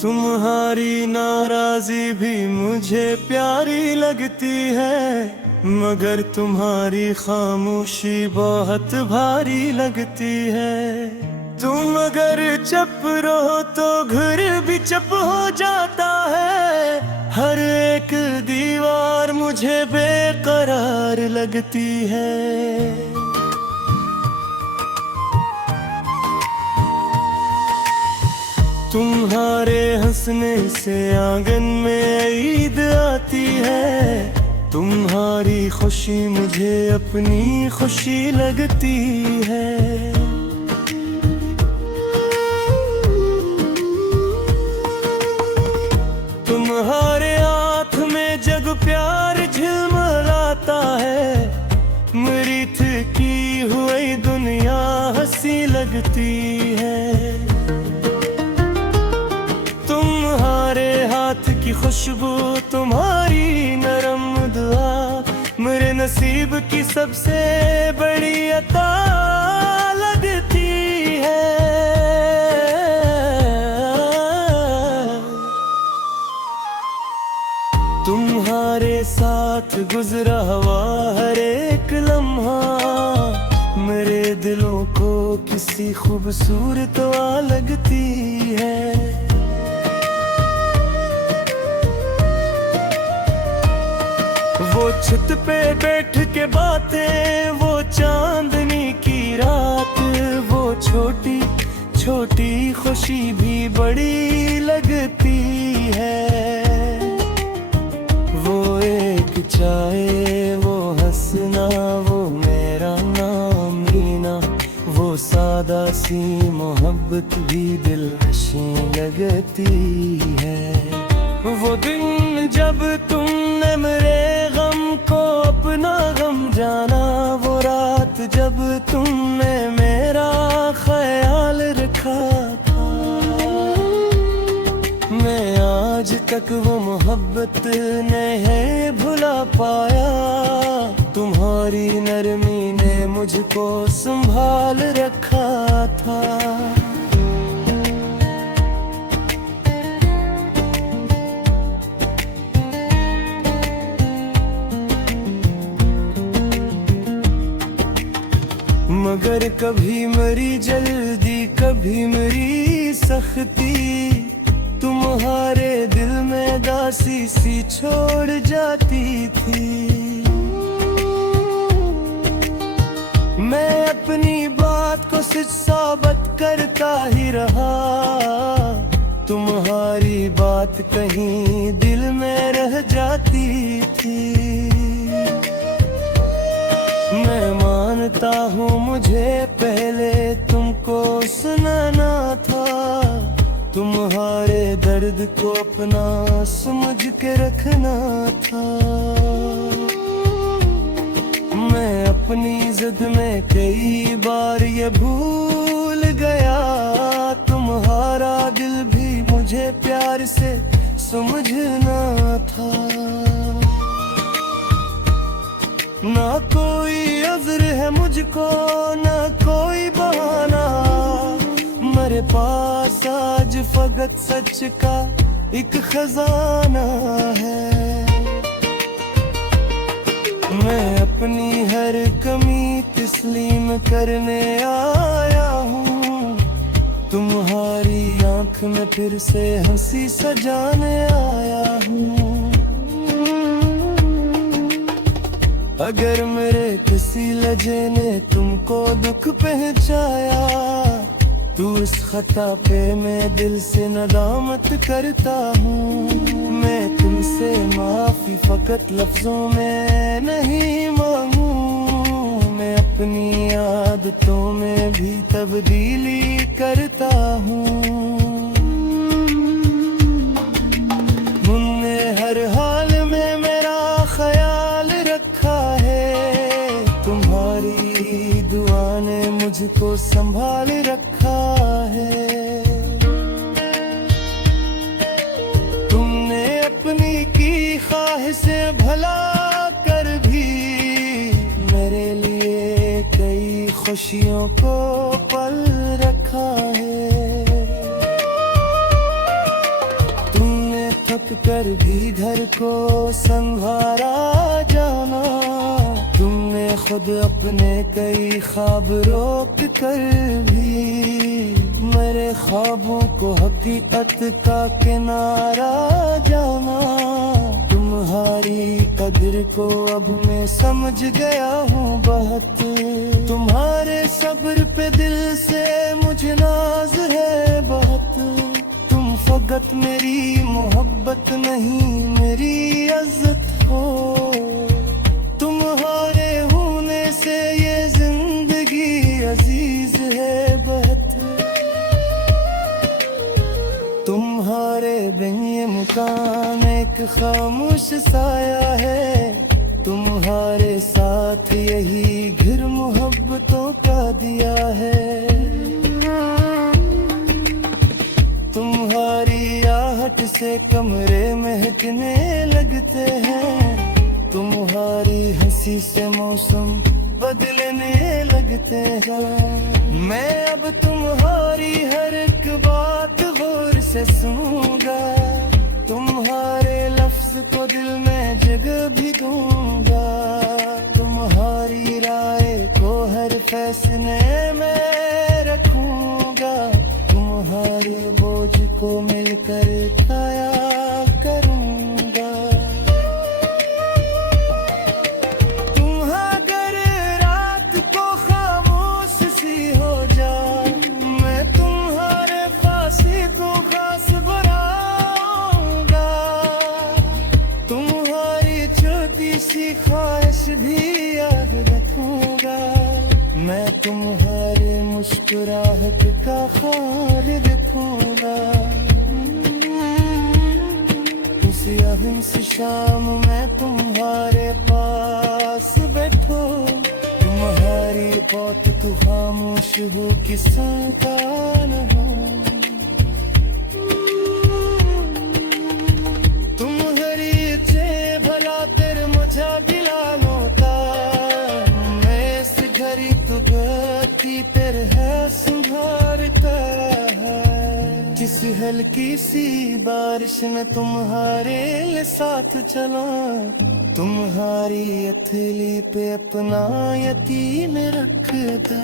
तुम्हारी नाराजी भी मुझे प्यारी लगती है, मगर तुम्हारी खामोशी बहुत भारी लगती है। तुम अगर चुप रहो तो घर भी चुप हो जाता है, हर एक दीवार मुझे बेकरार लगती है। तुम्हारे हंसने से आंगन में ईद आती है, तुम्हारी खुशी मुझे अपनी खुशी लगती है। तुम्हारे हाथ में जग प्यार झिलमिलाता है, मेरी थकी हुई दुनिया हंसी लगती है। तुम्हारे हाथ की खुशबू, तुम्हारी नरम दुआ, मेरे नसीब की सबसे बड़ी अता लगती है। तुम्हारे साथ गुजरा हुआ हर एक लम्हा, मेरे दिलों को किसी खूबसूरत लगती है। वो छत पे बैठ के बातें, वो चांदनी की रात, वो छोटी छोटी खुशी भी बड़ी लगती है। वो एक चाय, वो हंसना, वो मेरा नाम लीना, वो सादा सी मोहब्बत भी दिलनशी लगती है। वो दिन जब तुमने मेरे गम को अपना गम जाना, वो रात जब तुमने मेरा ख्याल रखा था, मैं आज तक वो मोहब्बत नहीं भुला पाया। तुम्हारी नरमी ने मुझको संभाल रखा था। मगर कभी मेरी जल्दी, कभी मेरी सख्ती, तुम्हारे दिल में दासी सी छोड़ जाती थी। मैं अपनी बात को सच साबित करता ही रहा, तुम्हारी बात कहीं दिल में रह जाती थी। मैं मानता हूँ मुझे पहले तुमको सुनाना था, तुम्हारे दर्द को अपना समझ के रखना था। मैं अपनी जिद में कई बार ये भूल गया, तुम्हारा दिल भी मुझे प्यार से समझना था। ना कोई अज़्र है मुझको, ना कोई बहाना, मेरे पास आज फकत सच का एक खजाना है। मैं अपनी हर कमी तस्लीम करने आया हूँ, तुम्हारी आँख में फिर से हंसी सजाने आया हूँ। अगर मेरे किसी लहजे ने तुमको दुख पहुंचाया, तू इस खता पे मैं दिल से नदामत करता हूँ। मैं तुमसे माफी फकत लफ्जों में नहीं मांगू, मैं अपनी आदतों में भी तब्दीली करता हूँ। तुमने हर हाल में मेरा ख्याल रखा है, तुम्हारी दुआ ने मुझको संभाल रखा है। तुमने अपनी की ख्वाहिश से भला कर भी मेरे लिए कई खुशियों को पल रखा है। रोक कर भी घर को संवारा जाना। तुमने खुद अपने कई ख्वाब रोक कर भी मेरे ख्वाबों को हकीकत का किनारा जाना। तुम्हारी कदर को अब मैं समझ गया हूँ बहुत, तुम्हारे सब्र पे दिल से मुझे नाज है बहुत। तुम फकत मेरी मोहब्बत नहीं मेरी इज्जत हो, तुम्हारे होने से ये जिंदगी अजीज है बहुत। तुम्हारे बिन ये मुकाम एक खामोश साया है, तुम्हारे साथ यही घर मोहब्बतों का दिया है। तुम्हारी आहट से कमरे महकने लगते हैं, तुम्हारी हंसी से मौसम बदलने लगते हैं। मैं अब तुम्हारी हर एक बात गौर से सुनूंगा, तुम्हारे लफ्ज को दिल में जगह भी दूंगा। तुम्हारी राय को हर फैसले में रखूंगा, तुम्हारे बोझ को मिलकर उठाया करूंगा। तुम अगर रात को खामोश सी हो जा, मैं तुम्हारे फांसी को खास बनाऊंगा। तुम्हारी छोटी सी ख्वाहिश भी याद रखूंगा, मैं तुम्हारे मुस्कुराहट का ख्याल रखूंगा। उसी अहिंस शाम में तुम्हारे पास बैठो, तुम्हारी बात तो खामोश हो किसा का न हो। तुम्हारी इच्छे भला तेरे मुझे दिलानोता, मैं इस घड़ी तो गति तेरे है संभारता है। जिस हल्की सी बारिश में तुम्हारे साथ चला, तुम्हारी हथेली पे अपना यकीन रखता।